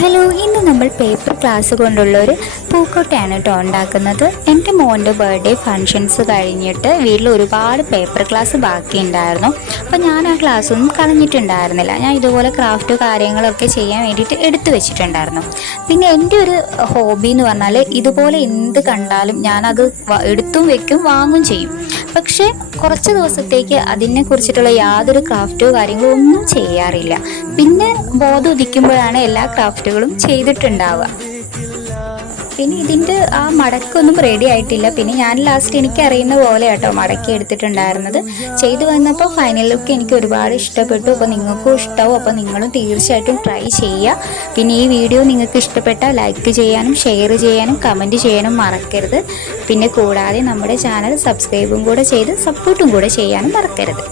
Hello, ഇന്ന് നമ്മൾ paper glass കൊണ്ടുള്ള ഒരു പൂക്കോട്ടയാണ് കേട്ടോ ഉണ്ടാക്കുന്നത്. എൻ്റെ മോൻ്റെ ബർത്ത്ഡേ ഫങ്ഷൻസ് കഴിഞ്ഞിട്ട് വീട്ടിൽ ഒരുപാട് പേപ്പർ ഗ്ലാസ് ബാക്കിയുണ്ടായിരുന്നു. അപ്പോൾ ഞാൻ ആ ഗ്ലാസ് ഒന്നും കളഞ്ഞിട്ടുണ്ടായിരുന്നില്ല. ഞാൻ ഇതുപോലെ ക്രാഫ്റ്റ് കാര്യങ്ങളൊക്കെ ചെയ്യാൻ വേണ്ടിയിട്ട് എടുത്തു വെച്ചിട്ടുണ്ടായിരുന്നു. പിന്നെ എൻ്റെ ഒരു ഹോബി എന്ന് പറഞ്ഞാൽ ഇതുപോലെ എന്ത് കണ്ടാലും ഞാനത് എടുത്തും വെക്കും, വാങ്ങും ചെയ്യും. പക്ഷേ കുറച്ച് ദിവസത്തേക്ക് അതിനെ കുറിച്ചിട്ടുള്ള യാതൊരു ക്രാഫ്റ്റോ കാര്യങ്ങളോ ഒന്നും ചെയ്യാറില്ല. പിന്നെ ബോധം ഉദിക്കുമ്പോഴാണ് എല്ലാ ക്രാഫ്റ്റുകളും ചെയ്തിട്ടുണ്ടാവുക. പിന്നെ ഇതിൻ്റെ ആ മടക്കൊന്നും റെഡി ആയിട്ടില്ല. പിന്നെ ഞാൻ ലാസ്റ്റ് എനിക്കറിയുന്ന പോലെ കേട്ടോ മടക്കി എടുത്തിട്ടുണ്ടായിരുന്നത്. ചെയ്തു വന്നപ്പോൾ ഫൈനൽ ലുക്ക് എനിക്ക് ഒരുപാട് ഇഷ്ടപ്പെട്ടു. അപ്പോൾ നിങ്ങൾക്കും ഇഷ്ടമാവും. അപ്പോൾ നിങ്ങളും തീർച്ചയായിട്ടും ട്രൈ ചെയ്യുക. പിന്നെ ഈ വീഡിയോ നിങ്ങൾക്ക് ഇഷ്ടപ്പെട്ടാൽ ലൈക്ക് ചെയ്യാനും ഷെയർ ചെയ്യാനും കമൻറ്റ് ചെയ്യാനും മറക്കരുത്. പിന്നെ കൂടാതെ നമ്മുടെ ചാനൽ സബ്സ്ക്രൈബും കൂടെ ചെയ്ത് സപ്പോർട്ടും കൂടെ ചെയ്യാനും മറക്കരുത്.